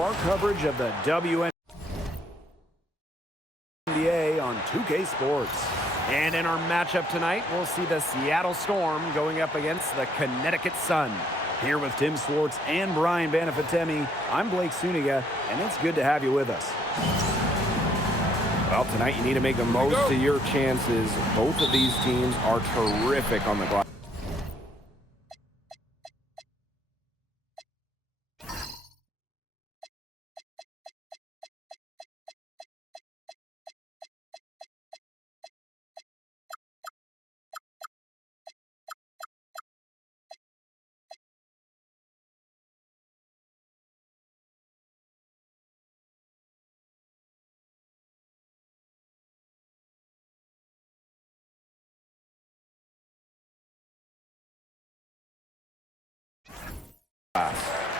to our coverage of the WNBA on 2K Sports. And in our matchup tonight, we'll see the Seattle Storm going up against the Connecticut Sun. Here with Tim Swartz and Brian Banafitemi, I'm Blake Suniga, and it's good to have you with us. Well, tonight you need to make the most of your chances. Both of these teams are terrific on the glass.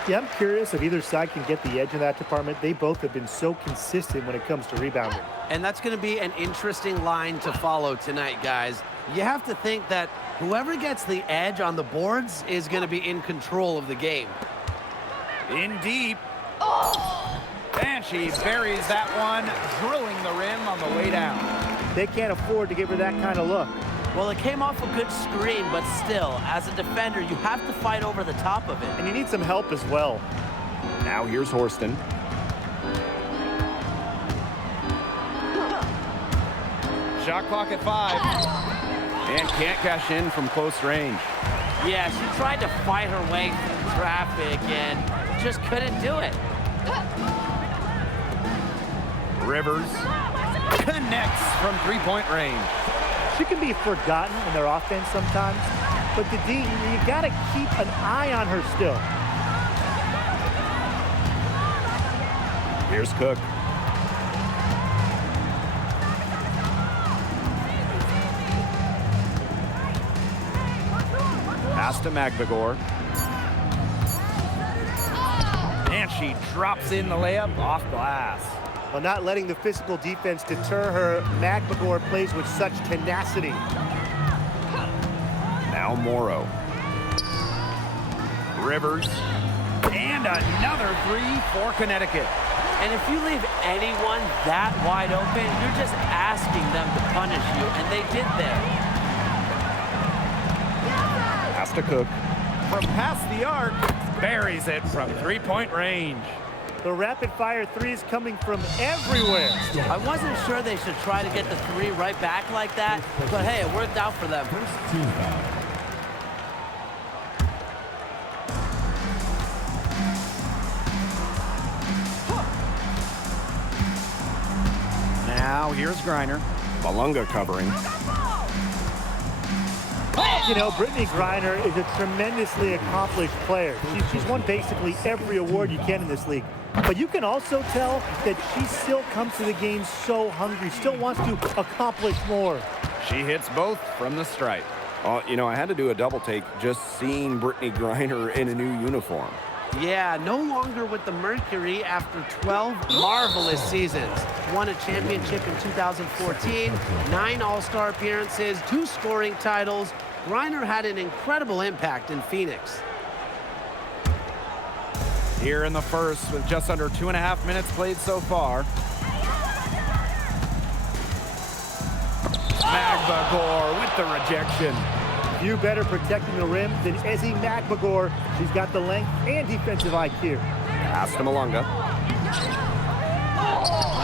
Yeah, I'm curious if either side can get the edge in that department. They both have been so consistent when it comes to rebounding. And that's going to be an interesting line to follow tonight, guys. You have to think that whoever gets the edge on the boards is going to be in control of the game. In deep. And she buries that one, drilling the rim on the way down. They can't afford to give her that kind of look. Well, it came off a good screen, but still, as a defender, you have to fight over the top of it. And you need some help as well. Now here's Horston. Shot clock at 5. And can't cash in from close range. Yeah, she tried to fight her way through traffic and just couldn't do it. Rivers connects from three-point range. She can be forgotten in their offense sometimes, but the D, you got to keep an eye on her still. Here's Cook. Pass to Magbagor. And she drops in the layup off glass. While not letting the physical defense deter her, Magbagor plays with such tenacity. Now Morrow. Rivers. And another three for Connecticut. And if you leave anyone that wide open, you're just asking them to punish you, and they did there. Pass to Cook. From past the arc, buries it from three-point range. The rapid-fire threes coming from everywhere. I wasn't sure they should try to get the three right back like that, but hey, it worked out for them. Now here's Griner. Malunga covering. You know, Brittney Griner is a tremendously accomplished player. She's won basically every award you can in this league. But you can also tell that she still comes to the game so hungry, still wants to accomplish more. She hits both from the stripe. You know, I had to do a double take just seeing Brittney Griner in a new uniform. Yeah, no longer with the Mercury after 12 marvelous seasons. Won a championship in 2014, 9 All-Star appearances, 2 scoring titles. Griner had an incredible impact in Phoenix. Here in the first with just under 2.5 minutes played so far. Magbagor with the rejection. You better protecting the rim than Ezi Magbagor. She's got the length and defensive IQ. Pass to Malunga.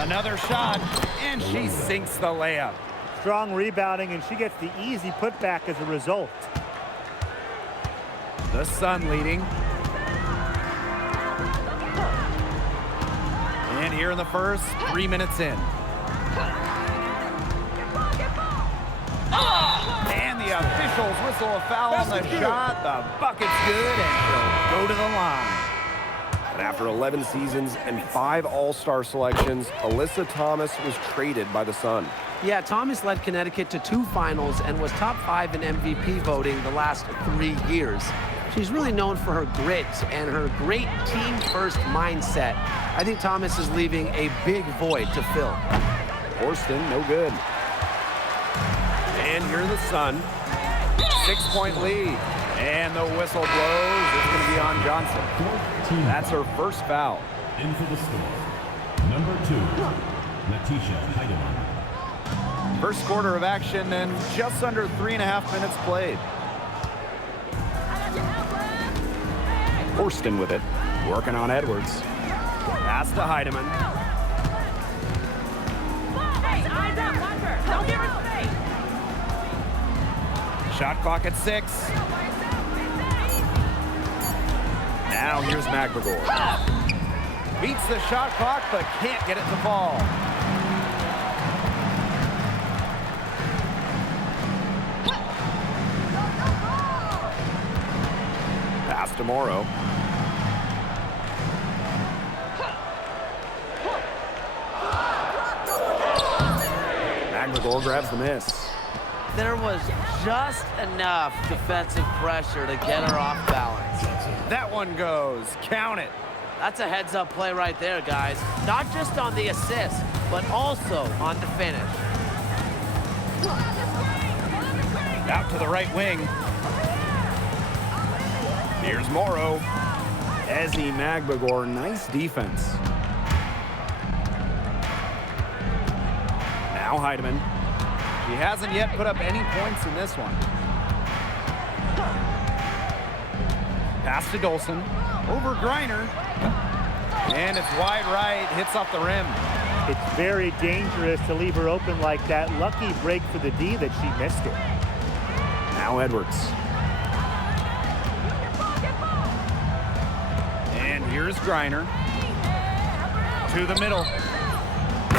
Another shot, and she sinks the layup. Strong rebounding, and she gets the easy putback as a result. The Sun leading. And here in the first, 3 minutes in. And the officials whistle a foul on the shot. The bucket's good, and she'll go to the line. And after 11 seasons and 5 All-Star selections, Alyssa Thomas was traded by the Sun. Yeah, Thomas led Connecticut to 2 finals and was top 5 in MVP voting the last 3 years. She's really known for her grit and her great team-first mindset. I think Thomas is leaving a big void to fill. Horston, no good. And here the Sun. 6-point lead. And the whistle blows. It's going to be on Johnson. That's her first foul. In for the score, number 2, Natisha Heidemann. First quarter of action and just under 3.5 minutes played. Horston with it, working on Edwards. Pass to Heidemann. Shot clock at 6. Now here's McMagor. Beats the shot clock, but can't get it to fall. Pass to Morrow. McMagor grabs the miss. There was just enough defensive pressure to get her off balance. That one goes. Count it. That's a heads-up play right there, guys. Not just on the assist, but also on the finish. Out to the right wing. Here's Morrow. Ezzy McMagor, nice defense. Now Heidemann. She hasn't yet put up any points in this one. Pass to Dolson. Over Griner. And it's wide right. Hits off the rim. It's very dangerous to leave her open like that. Lucky break for the D that she missed it. Now Edwards. And here's Griner. To the middle.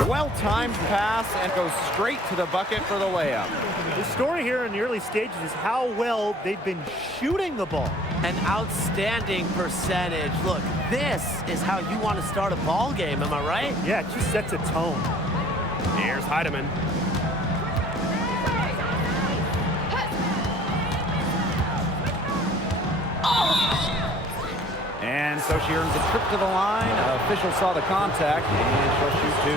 Well-timed pass and goes straight to the bucket for the layup. The story here in the early stages is how well they've been shooting the ball. An outstanding percentage. Look, this is how you want to start a ball game, am I right? Yeah, it just sets a tone. Here's Heidemann. And so she earns a trip to the line. Official saw the contact, and she'll shoot 2.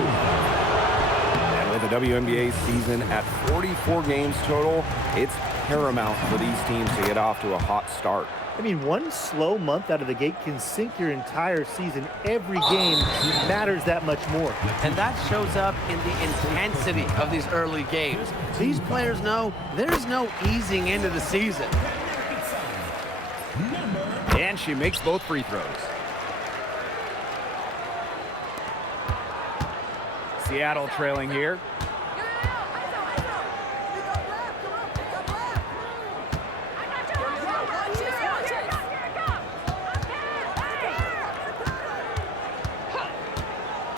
And with the WNBA season at 44 games total, it's paramount for these teams to get off to a hot start. I mean, one slow month out of the gate can sink your entire season. Every game matters that much more. And that shows up in the intensity of these early games. These players know there's no easing into the season. And she makes both free throws. Seattle trailing here.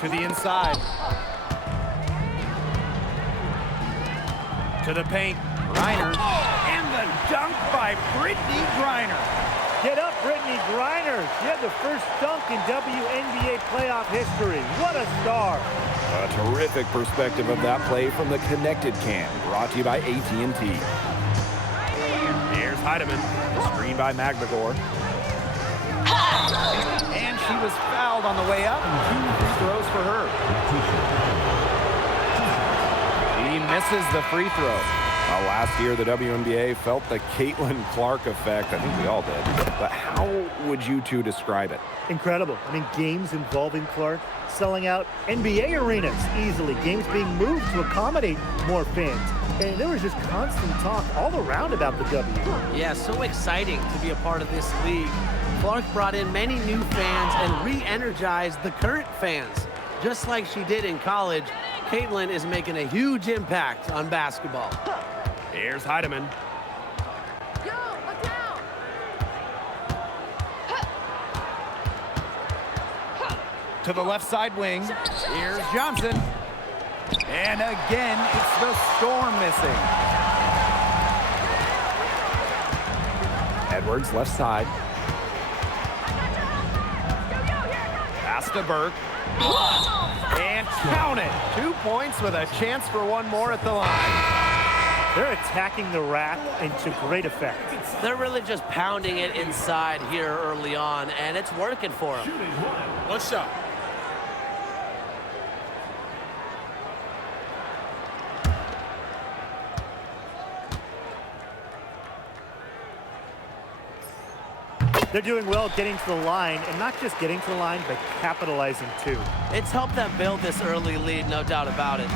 To the inside. To the paint. Griner. And the dunk by Brittney Griner. Get up, Brittney Griner. She had the first dunk in WNBA playoff history. What a star. A terrific perspective of that play from the Connected Cam, brought to you by AT&T. Here's Heidemann, screen by McMagor. And she was fouled on the way up, and 2 free throws for her. She misses the free throw. Last year, the WNBA felt the Caitlin Clark effect. I think we all did. But how would you two describe it? Incredible. I mean, games involving Clark selling out NBA arenas easily. Games being moved to accommodate more fans. And there was just constant talk all around about the W. Yeah, so exciting to be a part of this league. Clark brought in many new fans and re-energized the current fans. Just like she did in college, Caitlin is making a huge impact on basketball. Here's Heidemann. To the left side wing. Here's Johnson. And again, it's the Storm missing. Edwards, left side. Pass to Burke. And count it. 2 points with a chance for one more at the line. They're attacking the rack and to great effect. They're really just pounding it inside here early on, and it's working for them. One shot. They're doing well getting to the line, and not just getting to the line, but capitalizing too. It's helped them build this early lead, no doubt about it.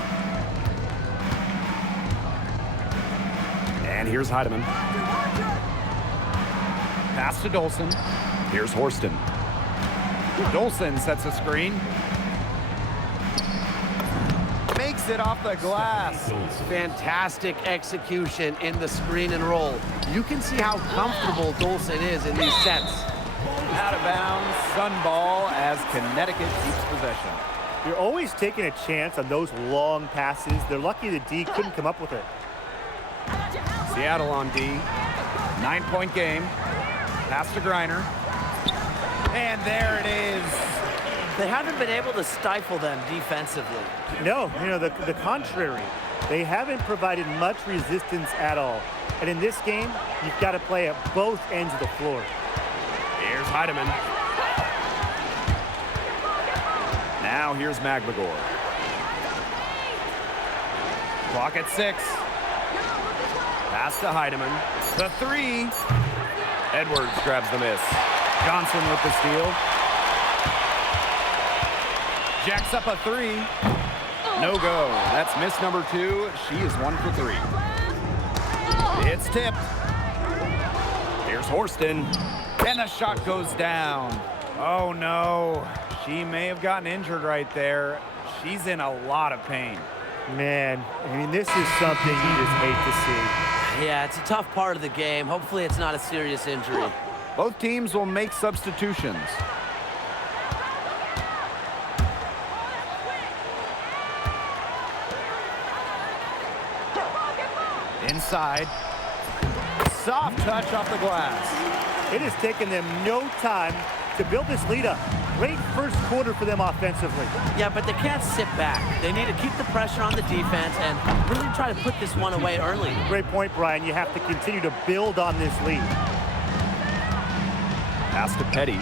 And here's Heidemann. Pass to Dolson. Here's Horston. Dolson sets a screen. Makes it off the glass. Fantastic execution in the screen and roll. You can see how comfortable Dolson is in these sets. Out of bounds, Sun ball as Connecticut keeps possession. You're always taking a chance on those long passes. They're lucky the D couldn't come up with it. Seattle on D. 9-point game. Pass to Griner. And there it is. They haven't been able to stifle them defensively. No, the contrary. They haven't provided much resistance at all. And in this game, you've got to play at both ends of the floor. Here's Heidemann. Now here's Maglagor. Clock at 6. Pass to Heidemann. The 3. Edwards grabs the miss. Johnson with the steal. Jacks up a 3. No go. That's miss number 2. She is 1 for 3. It's tipped. Here's Horston. And the shot goes down. Oh no. She may have gotten injured right there. She's in a lot of pain. Man, I mean, this is something you just hate to see. Yeah, it's a tough part of the game. Hopefully it's not a serious injury. Both teams will make substitutions. Inside. Soft touch off the glass. It has taken them no time to build this lead up. Great first quarter for them offensively. Yeah, but they can't sit back. They need to keep the pressure on the defense and really try to put this one away early. Great point, Brian. You have to continue to build on this lead. Pass to Petty.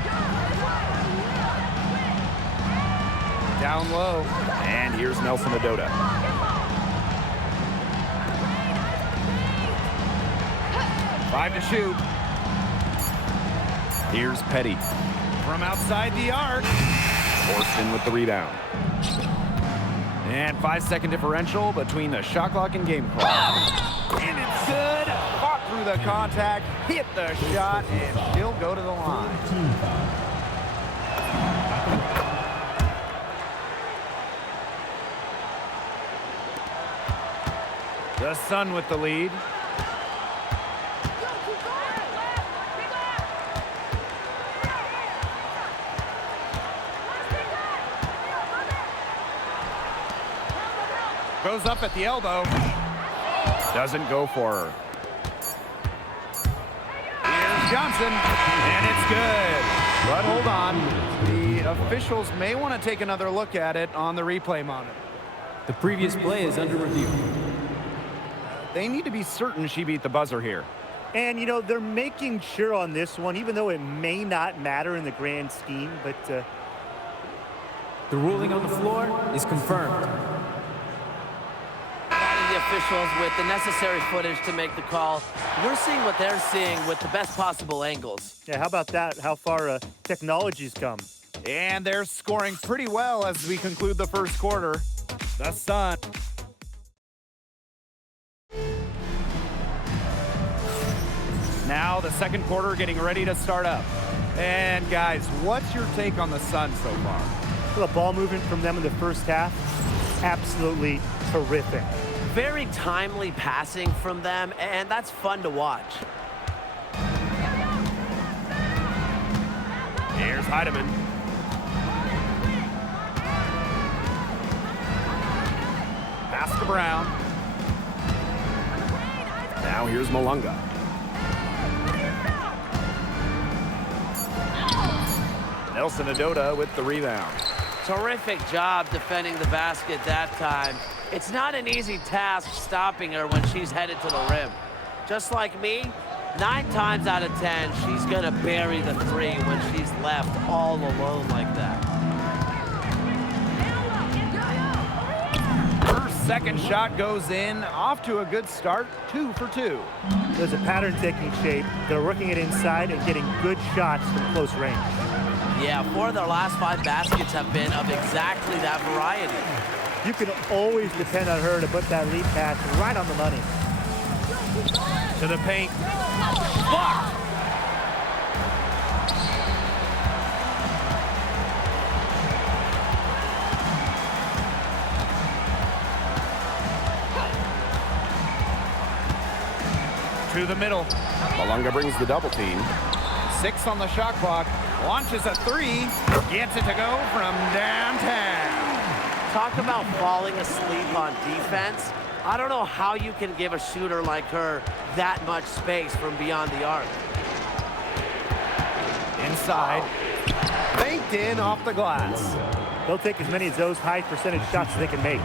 Down low. And here's Nelson Adota. Five to shoot. Here's Petty. From outside the arc. Horston with the rebound. And 5-second differential between the shot clock and game clock. And it's good. Fought through the contact, hit the shot, and she'll go to the line. The Sun with the lead. Goes up at the elbow. Doesn't go for her. Here's Johnson, and it's good. But hold on. The officials may want to take another look at it on the replay monitor. The previous play is under review. They need to be certain she beat the buzzer here. And, they're making sure on this one, even though it may not matter in the grand scheme, but... The ruling on the floor is confirmed. The officials with the necessary footage to make the call. We're seeing what they're seeing with the best possible angles. Yeah, how about that? How far technology's come. And they're scoring pretty well as we conclude the first quarter. The Sun. Now the second quarter getting ready to start up. And guys, what's your take on the Sun so far? The ball movement from them in the first half, absolutely terrific. Very timely passing from them, and that's fun to watch. Here's Heidemann. Pass to Brown. Now here's Malunga. Nelson Adota with the rebound. Terrific job defending the basket that time. It's not an easy task stopping her when she's headed to the rim. Just like me, 9 times out of 10, she's gonna bury the 3 when she's left all alone like that. Her second shot goes in. Off to a good start, 2 for 2. There's a pattern taking shape. They're working it inside and getting good shots from close range. Yeah, 4 of their last 5 baskets have been of exactly that variety. You can always depend on her to put that lead pass right on the money. To the paint. Blocked. To the middle. Malunga brings the double team. 6 on the shot clock. Launches a 3. Gets it to go from downtown. Talk about falling asleep on defense. I don't know how you can give a shooter like her that much space from beyond the arc. Inside. Banked in off the glass. They'll take as many of those high percentage shots as they can make.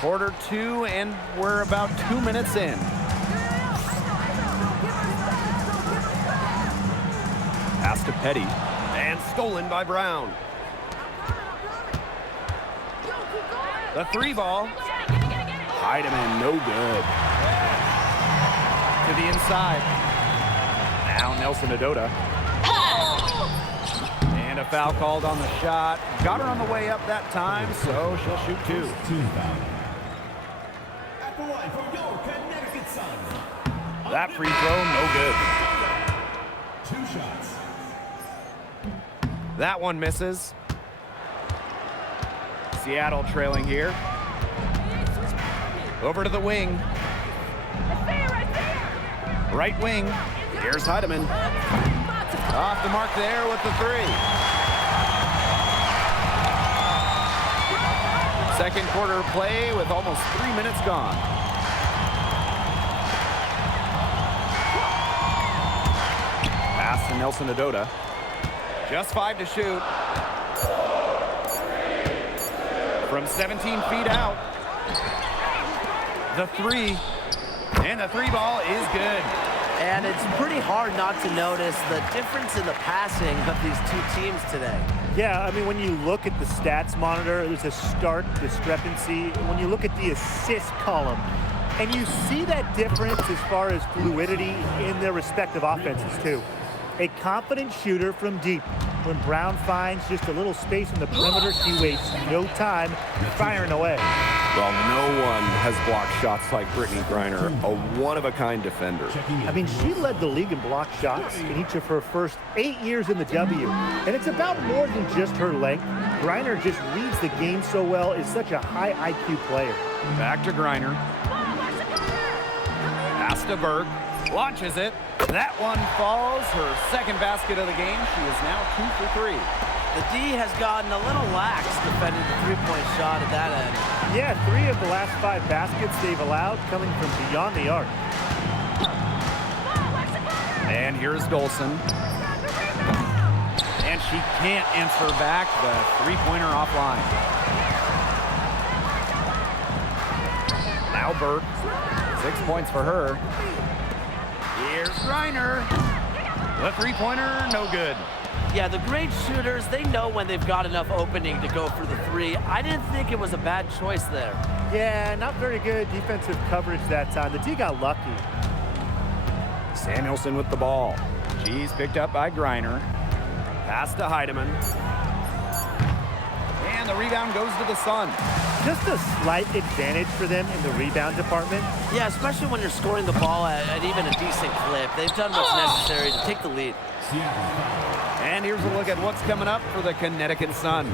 Quarter 2, and we're about 2 minutes in. Pass to Petty, and stolen by Brown. The 3 ball. Heidemann, no good. To the inside. Now Nelson Adota. And a foul called on the shot. Got her on the way up that time, so she'll shoot 2. Team foul. At the line from your Connecticut Sun. That free throw, no good. 2 shots. That one misses. Seattle trailing here. Over to the wing. Right wing. Here's Heidemann. Off the mark there with the 3. Second quarter play with almost 3 minutes gone. Pass to Nelson Adota. Just 5 to shoot. From 17 feet out. The 3. And the 3 ball is good. And it's pretty hard not to notice the difference in the passing of these 2 teams today. Yeah, I mean, when you look at the stats monitor, there's a stark discrepancy. When you look at the assist column, and you see that difference as far as fluidity in their respective offenses, too. A confident shooter from deep. When Brown finds just a little space in the perimeter, she wastes no time firing away. Well, no one has blocked shots like Brittany Griner, a one-of-a-kind defender. I mean, she led the league in block shots in each of her first 8 years in the W. And it's about more than just her length. Griner just reads the game so well, is such a high IQ player. Back to Griner. Pass to Berg. Launches it. That one falls. Her second basket of the game. She is now 2 for 3. The D has gotten a little lax defending the 3-point shot at that end. Yeah, 3 of the last 5 baskets they've allowed coming from beyond the arc. And here's Dolson. And she can't answer back the 3-pointer offline. Now Berg. 6 points for her. Here's Griner. The 3-pointer, no good. Yeah, the great shooters, they know when they've got enough opening to go for the 3. I didn't think it was a bad choice there. Yeah, not very good defensive coverage that time. The D got lucky. Samuelson with the ball. She's picked up by Griner. Pass to Heidemann. And the rebound goes to the Sun. Just a slight advantage for them in the rebound department. Yeah, especially when you're scoring the ball at even a decent clip. They've done what's necessary to take the lead. And here's a look at what's coming up for the Connecticut Sun.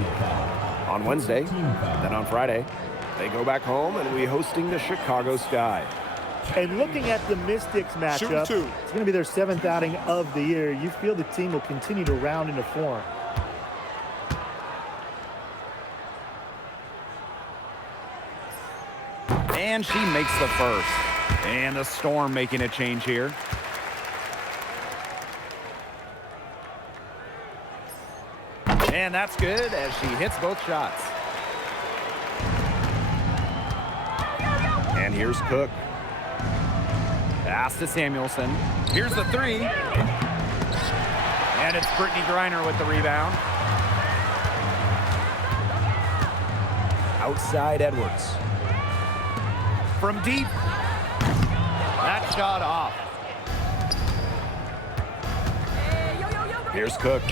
On Wednesday, then on Friday, they go back home and we hosting the Chicago Sky. And looking at the Mystics matchup, it's going to be their 7th outing of the year. You feel the team will continue to round into form. And she makes the first. And the Storm making a change here. And that's good as she hits both shots. And here's Cook. Pass to Samuelson. Here's the 3. And it's Brittany Griner with the rebound. Outside Edwards. From deep. That shot off. Here's Cook.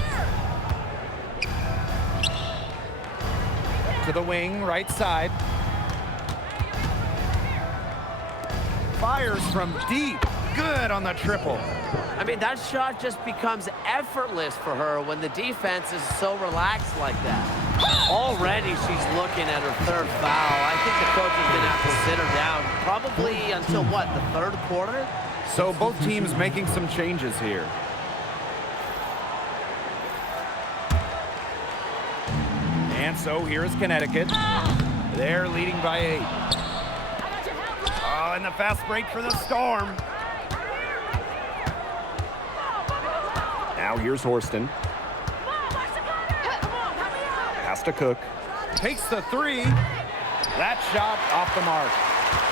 To the wing, right side. Fires from deep. Good on the triple. I mean, that shot just becomes effortless for her when the defense is so relaxed like that. Already she's looking at her third foul. I think the coach is going to have to sit her down probably until, what, the third quarter? So both teams making some changes here. And so here's Connecticut. They're leading by 8. Oh, and the fast break for the Storm. Now here's Horston. Pass to Cook. Takes the 3. That shot off the mark.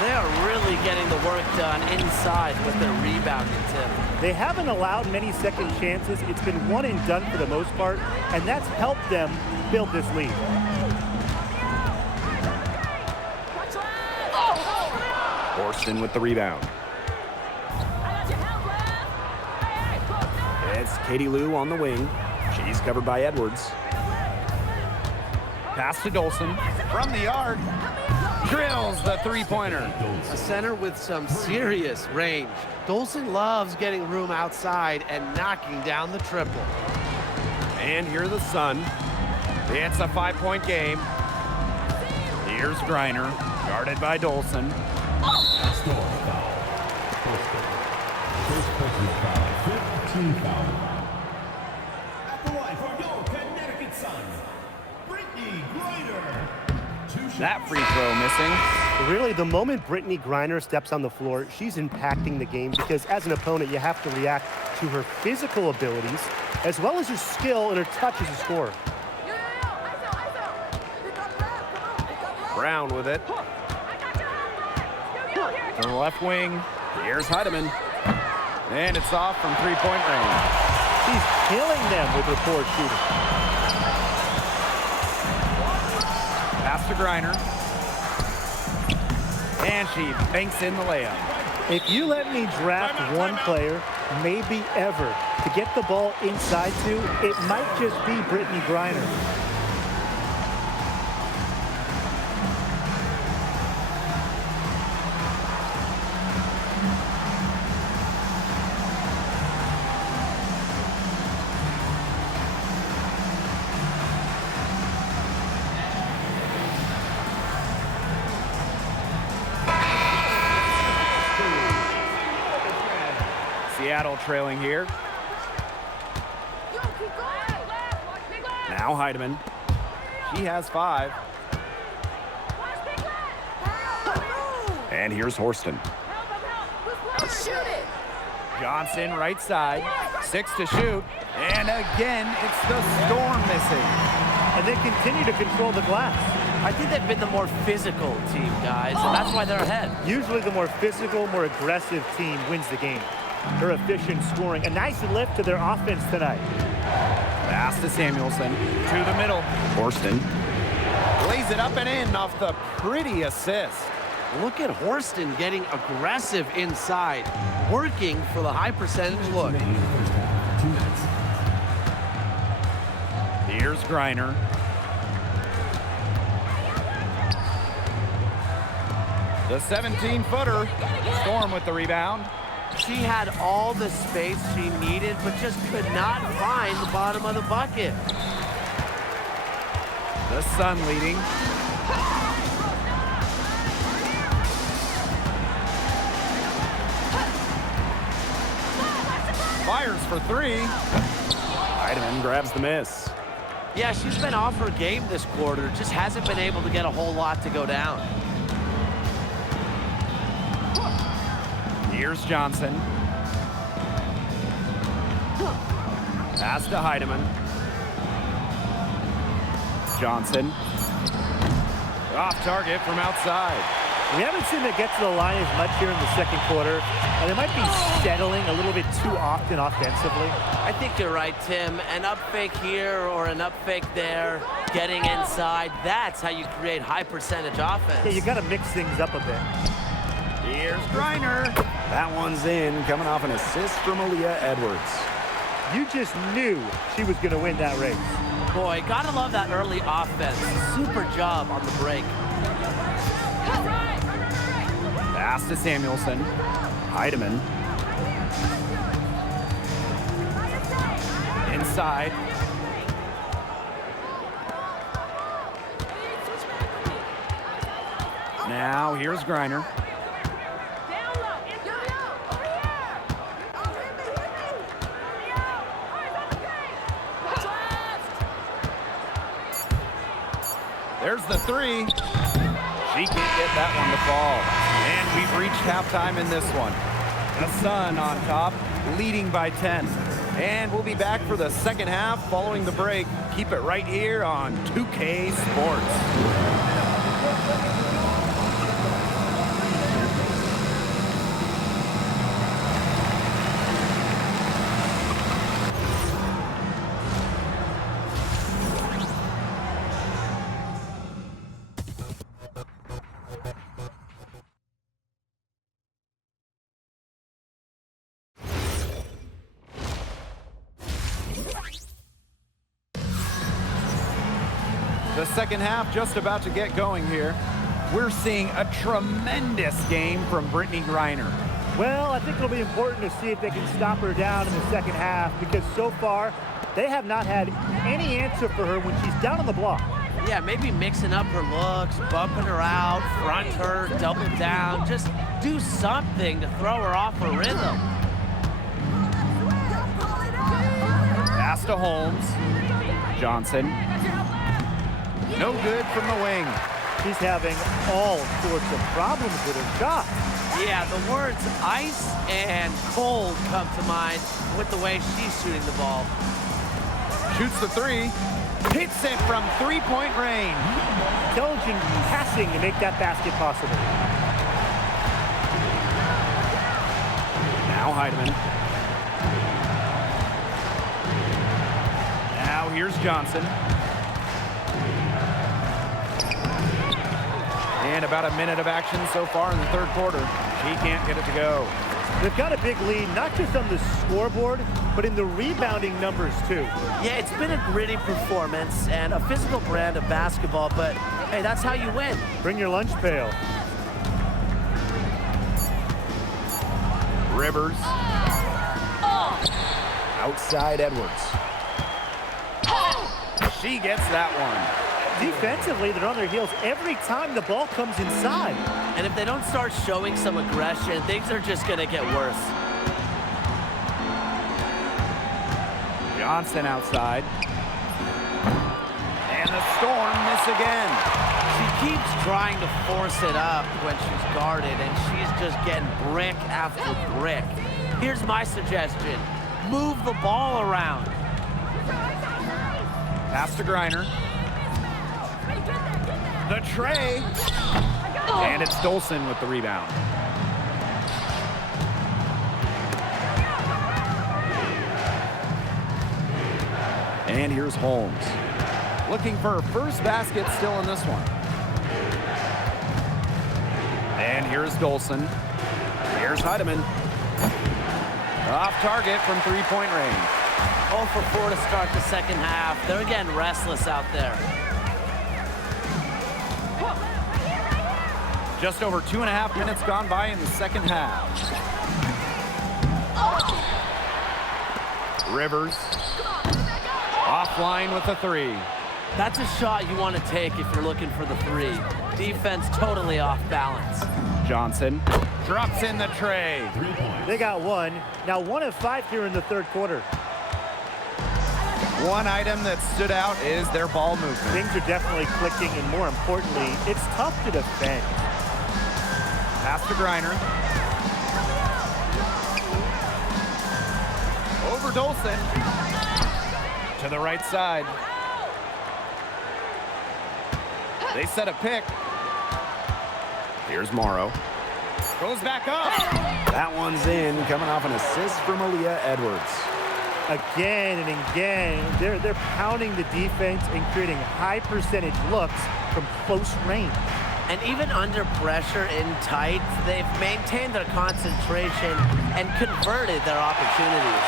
They are really getting the work done inside with their rebounding, Tim. They haven't allowed many second chances. It's been one and done for the most part, and that's helped them build this lead. Horston with the rebound. It's Katie Lou on the wing. She's covered by Edwards. Pass to Dolson. From the yard. Drills the three-pointer. A center with some serious range. Dolson loves getting room outside and knocking down the triple. And here the Sun. It's a 5-point game. Here's Griner, guarded by Dolson. Storm foul. First person's foul. 15 foul. At the line for your Connecticut Sun, Brittney Griner. That free throw missing. Really, the moment Brittney Griner steps on the floor, she's impacting the game because as an opponent, you have to react to her physical abilities as well as her skill and her touch as a scorer. Brown with it. To the left wing. Here's Heidemann. And it's off from three-point range. She's killing them with her poor shooting. Pass to Griner. And she banks in the layup. If you let me draft one player, maybe ever, to get the ball inside to, it might just be Brittney Griner. Seattle trailing here. Now Heidemann. She has 5. And here's Horston. Johnson right side. 6 to shoot. And again, it's the Storm missing. And they continue to control the glass. I think they've been the more physical team, guys, and that's why they're ahead. Usually the more physical, more aggressive team wins the game. Her efficient scoring. A nice lift to their offense tonight. Pass to Samuelson. To the middle. Horston. Lays it up and in off the pretty assist. Look at Horston getting aggressive inside, working for the high percentage look. Here's Griner. The 17-footer. Storm with the rebound. She had all the space she needed, but just could not find the bottom of the bucket. The Sun leading. Fires for 3. Heidemann grabs the miss. Yeah, she's been off her game this quarter, just hasn't been able to get a whole lot to go down. Here's Johnson. Pass to Heidemann. Johnson. Off target from outside. We haven't seen them get to the line as much here in the second quarter, and they might be settling a little bit too often offensively. I think you're right, Tim. An up fake here or an up fake there, getting inside, that's how you create high percentage offense. Yeah, you got to mix things up a bit. Here's Griner. That one's in, coming off an assist from Aaliyah Edwards. You just knew she was going to win that race. Boy, gotta love that early offense. Super job on the break. Pass to Samuelson. Heidemann. Inside. Now here's Griner. There's the three. She can't get that one to fall. And we've reached halftime in this one. The Sun on top, leading by 10. And we'll be back for the second half following the break. Keep it right here on 2K Sports. The second half just about to get going here. We're seeing a tremendous game from Brittney Griner. Well, I think it'll be important to see if they can stop her down in the second half, because so far they have not had any answer for her when she's down on the block. Yeah, maybe mixing up her looks, bumping her out, front her, double down. Just do something to throw her off her rhythm. Pass to Holmes. Johnson. No good from the wing. She's having all sorts of problems with her shot. Yeah, the words ice and cold come to mind with the way she's shooting the ball. Shoots the three. Hits it from three-point range. Intelligent passing to make that basket possible. Now Heidemann. Now here's Johnson. And about a minute of action so far in the third quarter. She can't get it to go. They've got a big lead, not just on the scoreboard, but in the rebounding numbers too. Yeah, it's been a gritty performance and a physical brand of basketball, but hey, that's how you win. Bring your lunch pail. Rivers. Outside Edwards. She gets that one. Defensively, they're on their heels every time the ball comes inside. And if they don't start showing some aggression, things are just going to get worse. Johnson outside. And the Storm miss again. She keeps trying to force it up when she's guarded, and she's just getting brick after brick. Here's my suggestion. Move the ball around. Pass to Griner. The tray. And it's Dolson with the rebound. And here's Holmes. Looking for her first basket still in this one. And here's Dolson. Here's Heidemann. Off target from three-point range. 0 for 4 to start the second half. They're getting restless out there. Just over 2.5 minutes gone by in the second half. Rivers. Offline with a three. That's a shot you want to take if you're looking for the three. Defense totally off balance. Johnson drops in the tray. They got one. Now 1 of 5 here in the third quarter. One item that stood out is their ball movement. Things are definitely clicking, and more importantly, it's tough to defend. Pass to Griner. Over Dolson. To the right side. They set a pick. Here's Morrow. Goes back up. That one's in, coming off an assist from Aaliyah Edwards. Again and again, they're pounding the defense and creating high percentage looks from close range. And even under pressure in tight, they've maintained their concentration and converted their opportunities.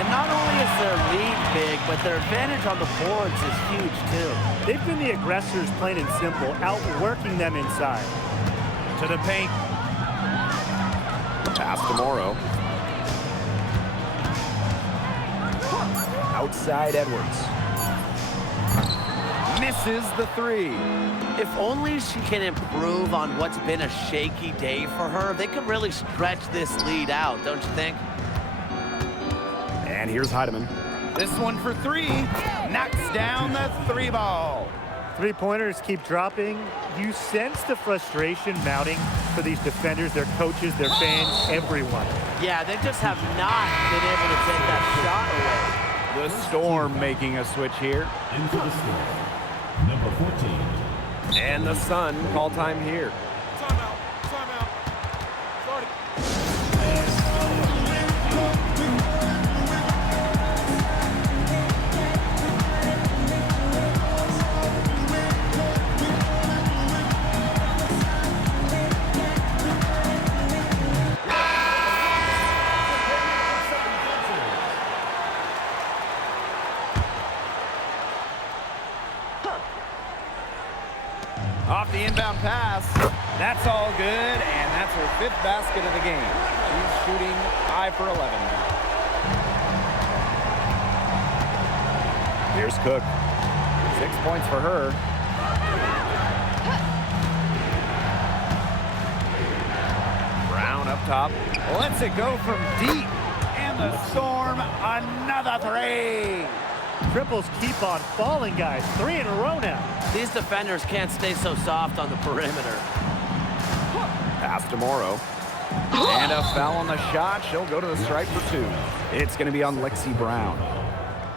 And not only is their lead big, but their advantage on the boards is huge too. They've been the aggressors, plain and simple, outworking them inside. To the paint. Pass to Morrow. Outside Edwards. Misses the three. If only she can improve on what's been a shaky day for her, they could really stretch this lead out, don't you think? And here's Heidemann. This one for three. Knocks down the three ball. Three-pointers keep dropping. You sense the frustration mounting for these defenders, their coaches, their fans, everyone. Yeah, they just have not been able to take that shot away. The Storm making a switch here. Into the Storm. Number 14. And the Sun call time here. Timeout. Timeout. Starting. Off the inbound pass. That's all good, and that's her fifth basket of the game. She's shooting 5 for 11 now. Here's Cook. 6 points for her. Brown up top. Lets it go from deep. And the Storm, another three. Triples keep on falling, guys. 3 in a row now. These defenders can't stay so soft on the perimeter. Pass to Morrow. And a foul on the shot. She'll go to the stripe for 2. It's going to be on Lexi Brown.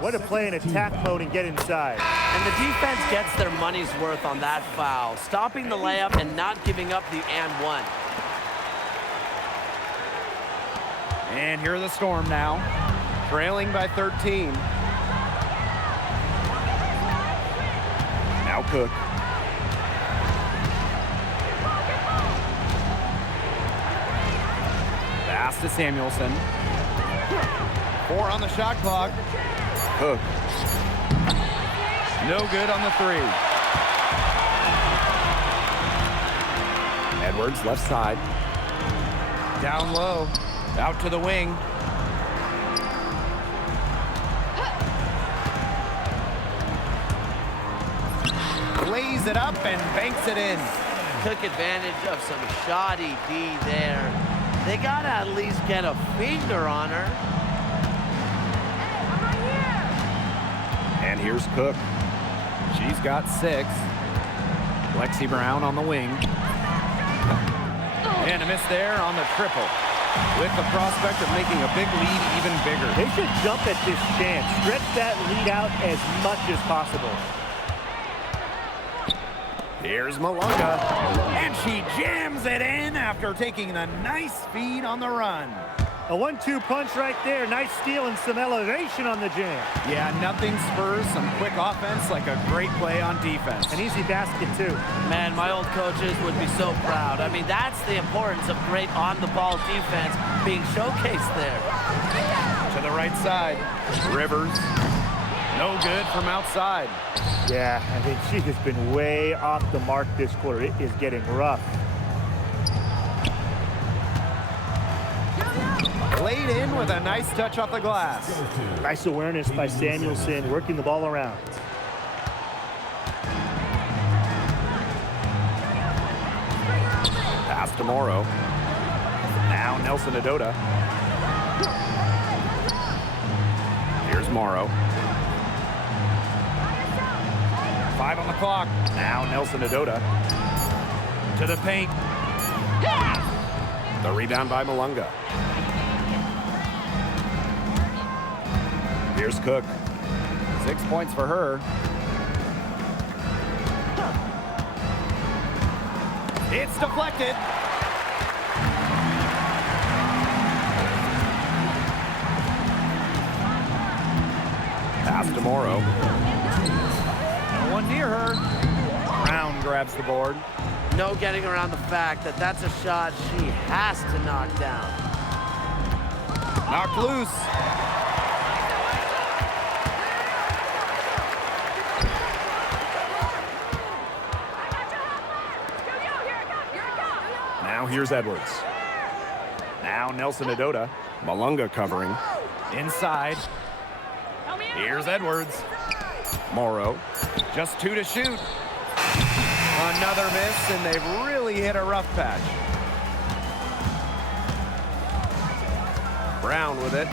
What to play in attack mode and get inside. And the defense gets their money's worth on that foul, stopping the layup and not giving up the and one. And here are the Storm now, trailing by 13. Now Cook. Pass to Samuelson. 4 on the shot clock. Cook. No good on the 3. Edwards left side. Down low. Out to the wing. Lays it up and banks it in. Took advantage of some shoddy D there. They gotta at least get a finger on her. And here's Cook. She's got 6. Lexi Brown on the wing. And a miss there on the triple, with the prospect of making a big lead even bigger. They should jump at this chance. Stretch that lead out as much as possible. Here's Malunga. And she jams it in after taking the nice feed on the run. A 1-2 punch right there. Nice steal and some elevation on the jam. Yeah, nothing spurs some quick offense like a great play on defense. An easy basket, too. Man, my old coaches would be so proud. I mean, that's the importance of great on-the-ball defense being showcased there. To the right side. Rivers. No good from outside. Yeah, I think she has been way off the mark this quarter. It is getting rough. Laid in with a nice touch off the glass. Nice awareness by Samuelson, working the ball around. Pass to Morrow. Now Nelson Adota. Here's Morrow. 5 on the clock. Now Nelson Adota. To the paint. The rebound by Malunga. Here's Cook. 6 points for her. It's deflected. Pass to Morrow. No one near her. Brown grabs the board. No getting around the fact that that's a shot she has to knock down. Knocked loose. Now here's Edwards. Now Nelson Adota. Malunga covering. Inside. Here's Edwards. Morrow. Just 2 to shoot. Another miss, and they've really hit a rough patch. Brown with it.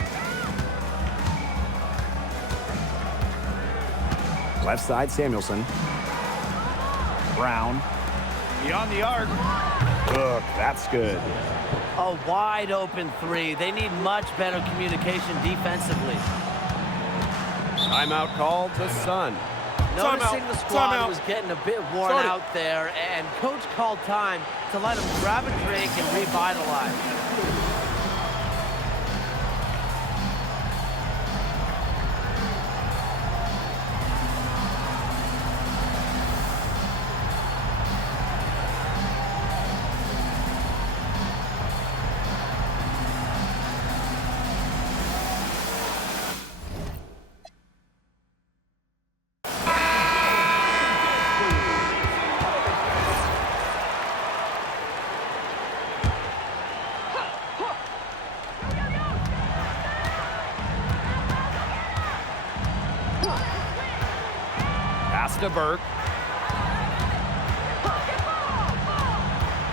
Left side, Samuelson. Brown. Beyond the arc. Look, that's good. A wide open 3. They need much better communication defensively. Timeout called the Sun. Noticing the squad was getting a bit worn out there, and coach called time to let them grab a drink and revitalize. Pass to Burke.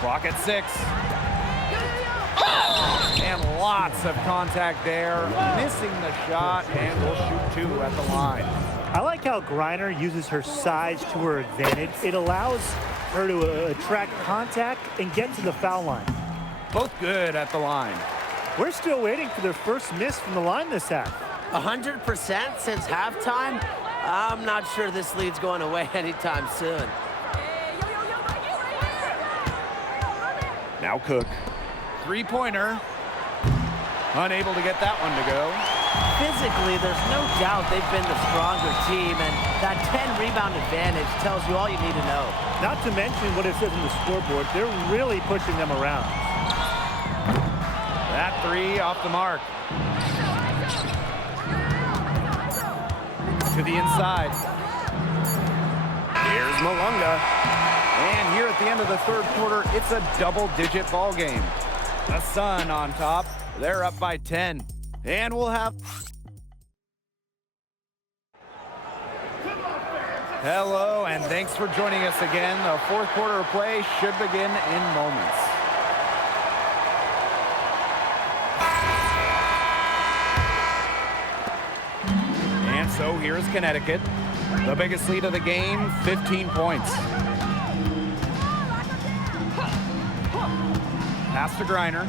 Clock at 6. And lots of contact there. Missing the shot, and will shoot 2 at the line. I like how Griner uses her size to her advantage. It allows her to attract contact and get to the foul line. Both good at the line. We're still waiting for their first miss from the line this half. 100% since halftime? I'm not sure this lead's going away anytime soon. Now Cook. Three-pointer. Unable to get that one to go. Physically, there's no doubt they've been the stronger team, and that 10-rebound advantage tells you all you need to know. Not to mention what it says on the scoreboard. They're really pushing them around. That 3 off the mark. To the inside. Here's Malunga. And here at the end of the third quarter, it's a double-digit ball game. The Sun on top. They're up by 10. And we'll have... Hello, and thanks for joining us again. The fourth quarter of play should begin in moments. And so here's Connecticut. The biggest lead of the game, 15 points. Pass to Griner.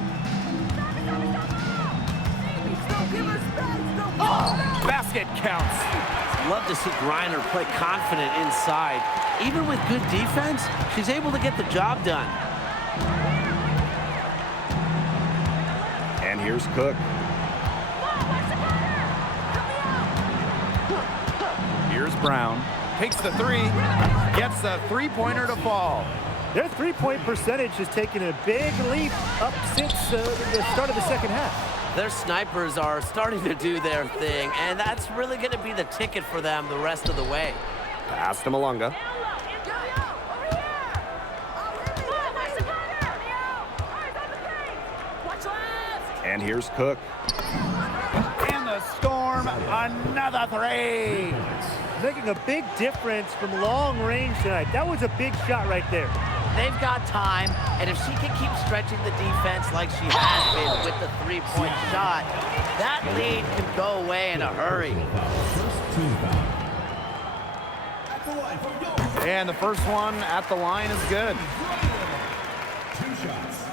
Basket counts. Love to see Griner play confident inside. Even with good defense, she's able to get the job done. And here's Cook. Here's Brown. Takes the 3. Gets the three-pointer to fall. Their three-point percentage has taken a big leap up since the start of the second half. Their snipers are starting to do their thing, and that's really going to be the ticket for them the rest of the way. Pass to Malunga. And here's Cook. And the Storm, another 3. Making a big difference from long range tonight. That was a big shot right there. They've got time, and if she can keep stretching the defense like she has been with the three-point shot, that lead can go away in a hurry. And the first one at the line is good. 2 shots.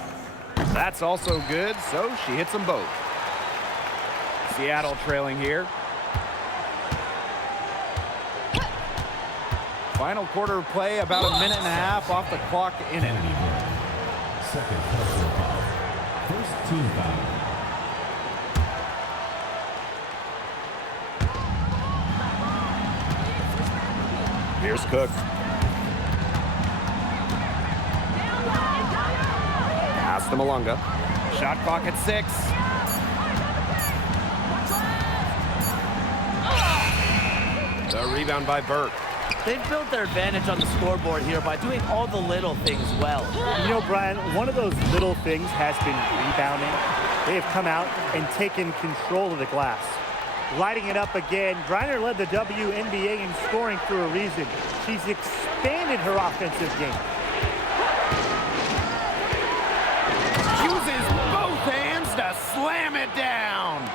That's also good, so she hits them both. Seattle trailing here. Final quarter of play, about a minute and a half off the clock in it. Second personal foul. First team foul. Here's Cook. Pass to Malunga. Shot clock at 6. The rebound by Burke. They've built their advantage on the scoreboard here by doing all the little things well. You know, Brian, one of those little things has been rebounding. They have come out and taken control of the glass. Lighting it up again. Griner led the WNBA in scoring for a reason. She's expanded her offensive game. Uses both hands to slam it down.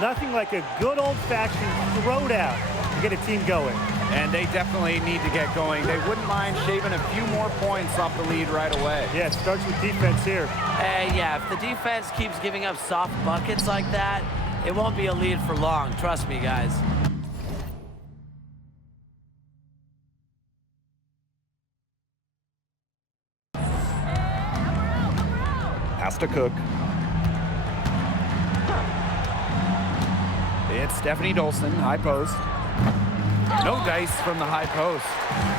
Nothing like a good old-fashioned throwdown to get a team going. And they definitely need to get going. They wouldn't mind shaving a few more points off the lead right away. Yeah, it starts with defense here. Yeah, if the defense keeps giving up soft buckets like that, it won't be a lead for long. Trust me, guys. Pass to Cook. It's Stephanie Dolson, high post. No dice from the high post.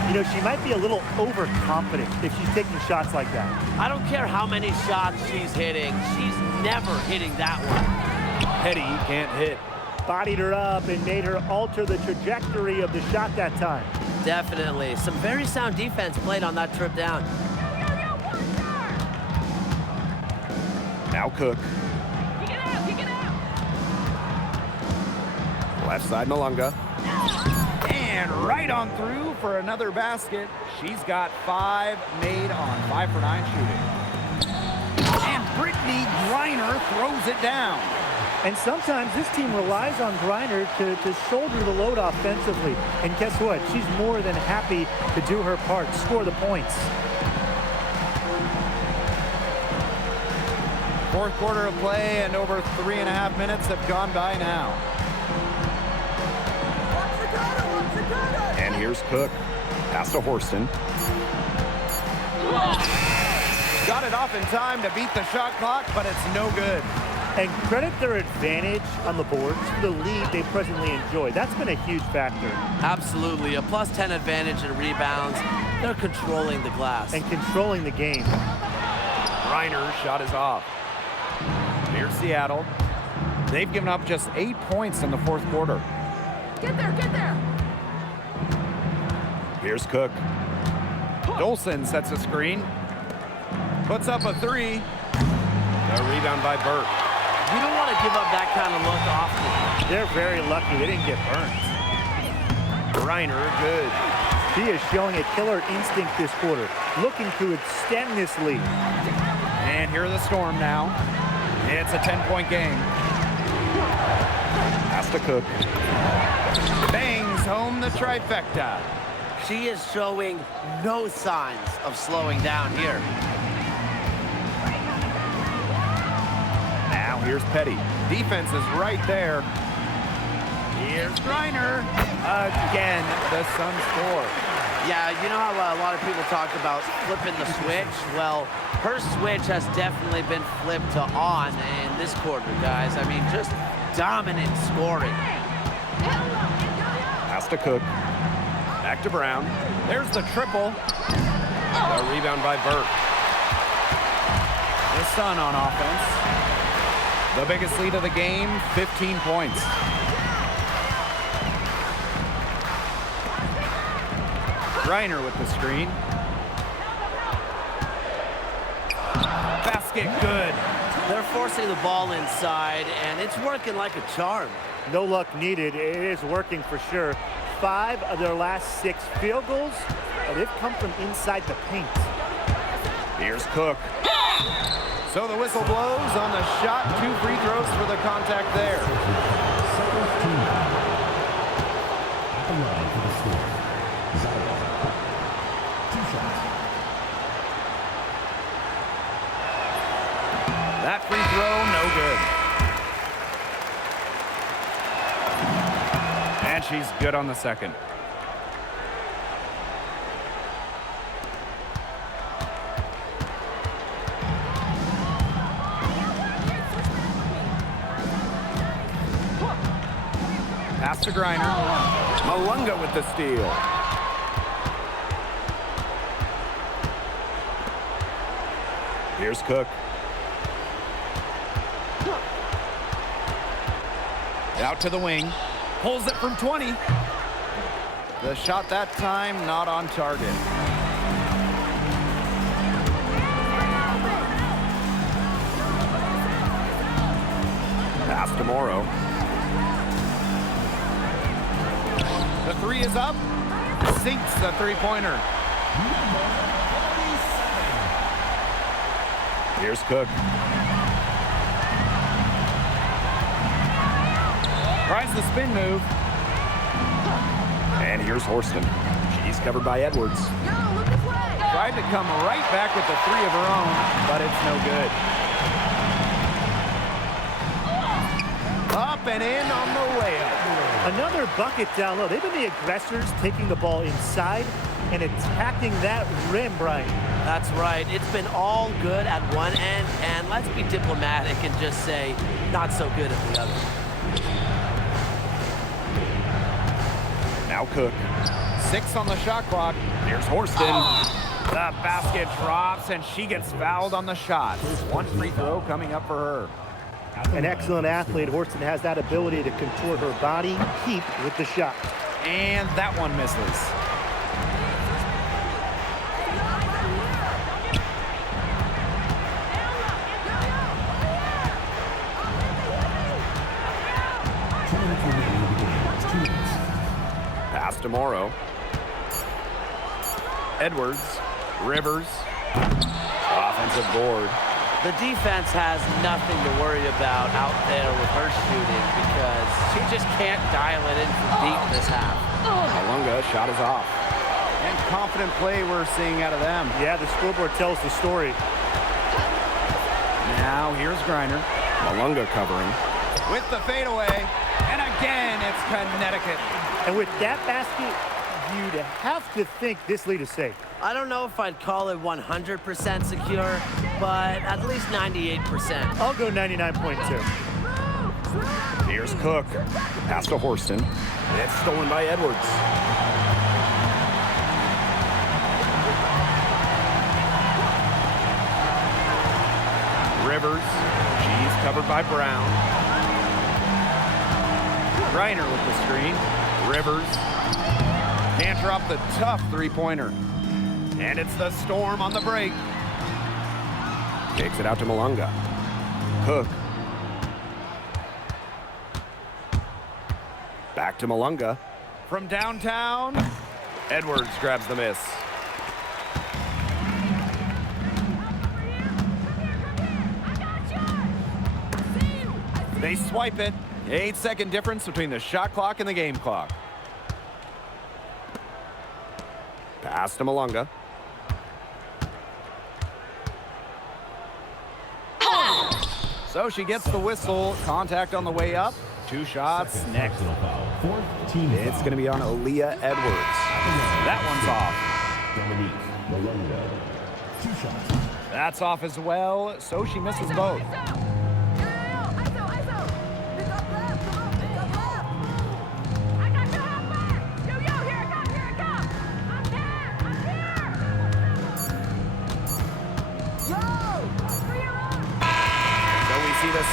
You know, she might be a little overconfident if she's taking shots like that. I don't care how many shots she's hitting. She's never hitting that one. Petty can't hit. Bodied her up and made her alter the trajectory of the shot that time. Definitely. Some very sound defense played on that trip down. Now Cook. Left side Malunga. And right on through for another basket. She's got 5 made on 5 for 9 shooting. And Brittany Griner throws it down. And sometimes this team relies on Griner to shoulder the load offensively. And guess what? She's more than happy to do her part, score the points. Fourth quarter of play and over 3.5 minutes have gone by now. And here's Cook. Pass to Horston. Got it off in time to beat the shot clock, but it's no good. And credit their advantage on the boards for the lead they presently enjoy. That's been a huge factor. Absolutely. A +10 advantage in rebounds. They're controlling the glass. And controlling the game. Griner's shot is off. Here's Seattle. They've given up just 8 points in the fourth quarter. Get there, get there. Here's Cook. Dolson sets a screen. Puts up a 3. A rebound by Burke. You don't want to give up that kind of look often. They're very lucky they didn't get burned. Griner, good. She is showing a killer instinct this quarter, looking to extend this lead. And here are the Storm now. It's a 10-point game. Pass to Cook. Bangs home the trifecta. She is showing no signs of slowing down here. Now here's Petty. Defense is right there. Here's Griner. Again, the Suns score. Yeah, you know how a lot of people talk about flipping the switch? Well, her switch has definitely been flipped to on in this quarter, guys. I mean, just dominant scoring. Pass to Cook. Back to Brown. There's the triple. A rebound by Burke. The Sun on offense. The biggest lead of the game, 15 points. Griner with the screen. Basket good. They're forcing the ball inside, and it's working like a charm. No luck needed. It is working for sure. 5 of their last 6 field goals, they've come from inside the paint. Here's Cook. So the whistle blows on the shot. 2 free throws for the contact there. Second team foul. At the line for the score. Zyla. 2 shots. That free throw, no good. And she's good on the second. Pass to Griner. Malunga with the steal. Here's Cook. Out to the wing. Pulls it from 20. The shot that time not on target. Pass to Morrow. The three is up. Sinks the three-pointer. Here's Cook. Tries the spin move. And here's Horston. She's covered by Edwards. Yo, look this way. Tried to come right back with the three of her own, but it's no good. Up and in on the layup. Another bucket down low. They've been the aggressors taking the ball inside and attacking that rim, Brian. That's right. It's been all good at one end, and let's be diplomatic and just say not so good at the other. Now Cook. 6 on the shot clock. Here's Horston. The basket drops, and she gets fouled on the shot. One free throw coming up for her. An excellent athlete. Horston has that ability to contort her body, keep with the shot. And that one misses. Pass to Morrow. Edwards. Rivers. Offensive board. The defense has nothing to worry about out there with her shooting because she just can't dial it in from deep this half. Malunga shot is off. And confident play we're seeing out of them. Yeah, the scoreboard tells the story. Now here's Griner. Malunga covering. With the fadeaway. And again, it's Connecticut. And with that basket, you'd have to think this lead is safe. I don't know if I'd call it 100% secure, but at least 98%. I'll go 99.2. Here's Cook. Pass to Horston. It's stolen by Edwards. Rivers. She's covered by Brown. Griner with the screen. Rivers. Can't drop the tough three-pointer. And it's the Storm on the break. Takes it out to Malunga. Cook. Back to Malunga. From downtown, Edwards grabs the miss. They swipe it. 8-second difference between the shot clock and the game clock. Pass to Malunga. So she gets the whistle. Contact on the way up. 2 shots next. It's going to be on Aaliyah Edwards. That one's off. Dominique Malunga. 2 shots. That's off as well, so she misses both. So we see this